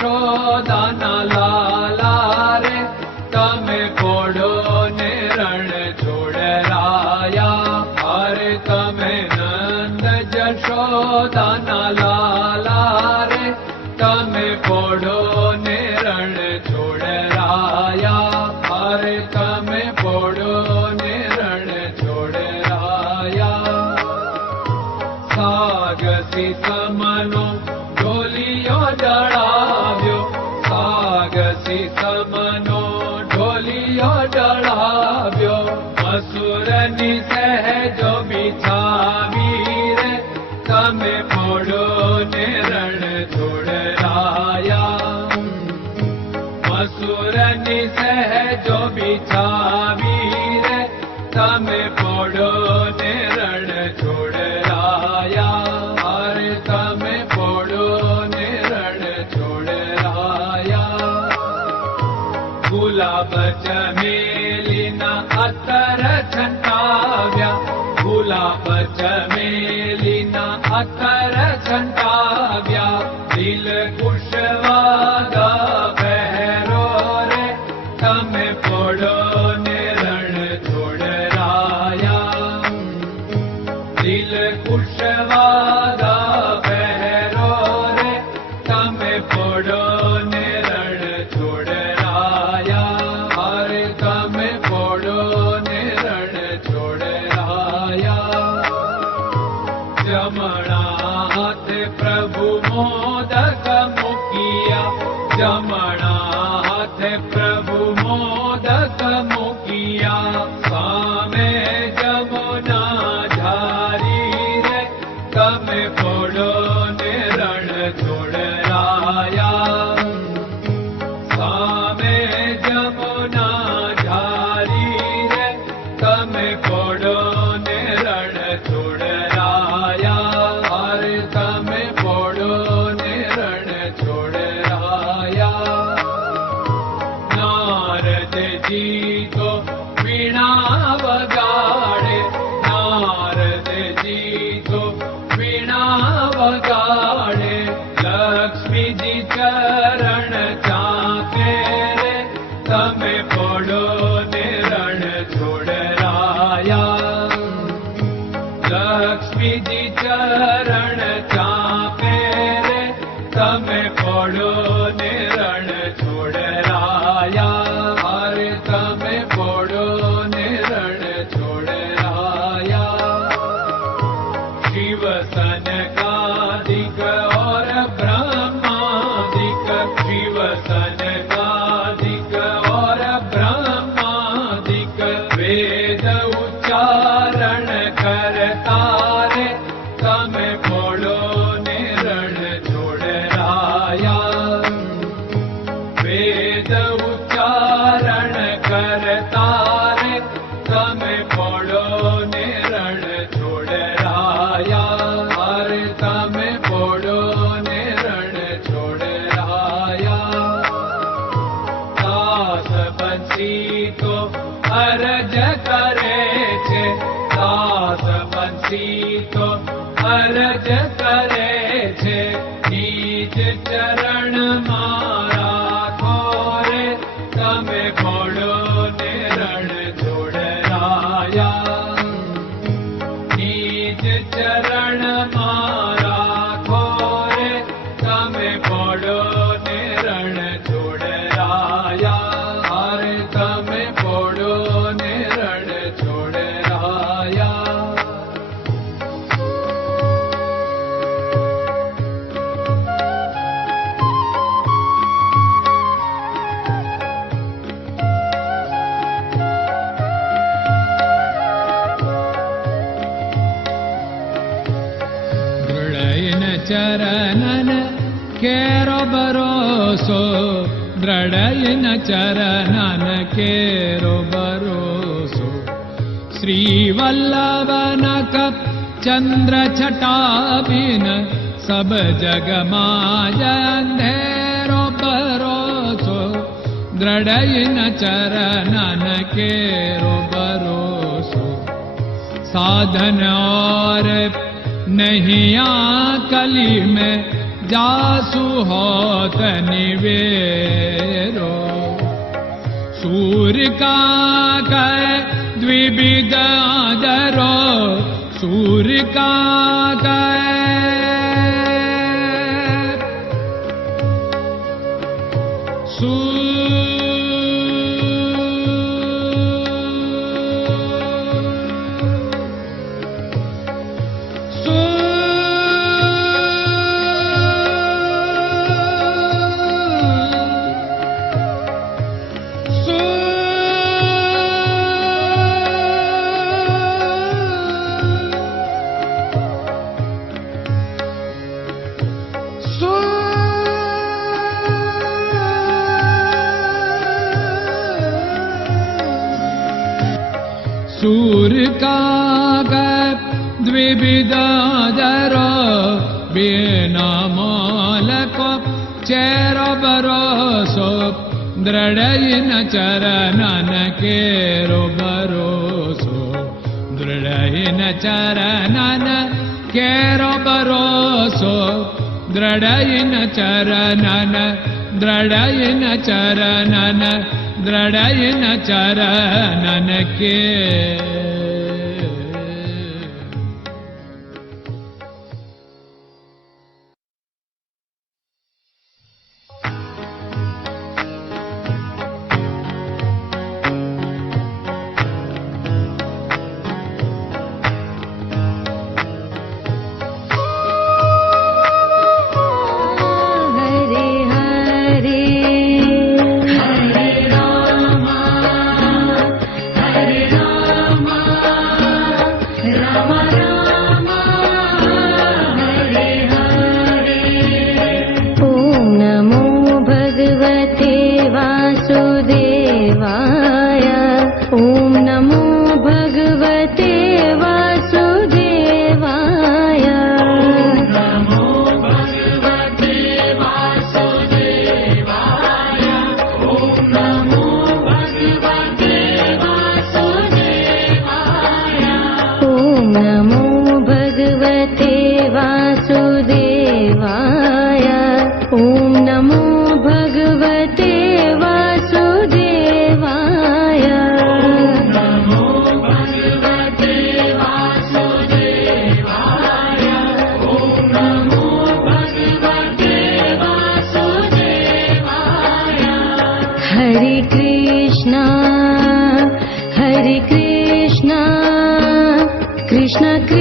જશોદાના લાલા રે તમે પોડો ને રણ છોડરાયા અરે તમે નંદ જશોદાના લાલા રે તમે પોડો ને રણ છોડરાયા અરે તમે પોડો ને રણ છોડરાયા સાગસી સમનો ઢોલિયો ડળાવ્યો સાગસી સમનો ઢોલિયો ડળાવ્યો અસુરની સહેજો બિછાવી રે તમે પોડો ને રણ છોડરાયા અસુરની સહેજો બિછાવી રે તમે પોડો ને રણ છોડરાયા અરે તમે પોડો ને રણ છોડરાયા ગુલાબ ચમેલીના અત્તર છંટાવ્યા ગુલાબ ચમેલીના અત્તર છંટાવ્યા દિલ કુશવાદા પહેરો રે તમે પોડો ને રણ છોડરાયા દિલ કુશવાદા પહેરો રે તમે પોડો ને રણ છોડરાયા અરે તમે પોડો ને રણ છોડરાયા જમણા હાથે પ્રભુ મોદક મૂકિયા જમણા હાથે પ્રભુ મોદક મૂકિયા સામે જમુના ઝારી રે તમે પોડો ને રણ છોડરાયા સામે જમુના ઝારી રે તમે પોડો ને રણ છોડરાયા અરે તમે પોડો ને રણ છોડરાયા નારદજી તો વીણા વગાડે નારદજી તો વીણા વગાડે લક્ષ્મીજી ચરણ ચાકે રે તમે પોડો ને રણ છોડરાયા લક્ષ્મીજી ચરણ ચાપે રે તમે પોડો ને રણ છોડરાયા અરે તમે પોડો ને રણ છોડરાયા શિવ સનકાદિક और ब्रह्मादिक शिव सनकादिक और ब्रह्मादिक वेद उच्चारण करता रे તમે પોડો ને રણ છોડરાયા વેદ ઉચ્ચારણ કરતા રે તમે પોડો ને રણ છોડરાયા અરે તમે પોડો ને રણ છોડરાયા દાસ બંસી તો અરજ કરે છે દાસ બંસી તો અરજ કરે છે નીચ ચરણ મારા ખોરે તમે પોડો ને રણ છોડરાયા નીચ ચરણ મારા ખોરે તમે પોડો ને રણ છોડરાયા અરે તમે પોડો ને રણ છોડરાયા ચરણન કેરો ભરોસો દ્રઢયન ચરણન કેરો ભરોસો શ્રી વલ્લભન કપ ચંદ્ર છટાબિન સબ જગમાં અંધેરો ભરોસો દ્રઢયન ચરણન કેરો ભરોસો साधन और नहीं कली में जासु होत निवेरो सूर्य का कै द्विविध आदरो सूर्य का कै सूर्य का द्विविधादरो बिना मालको चेरो भरोसो दृढ़ चरणन केरो भरोसो दृढ़ चरणन केरो भरोसो दृढ़ चरणन दृढ़ चरणन दृढ़ चरणन के Krishna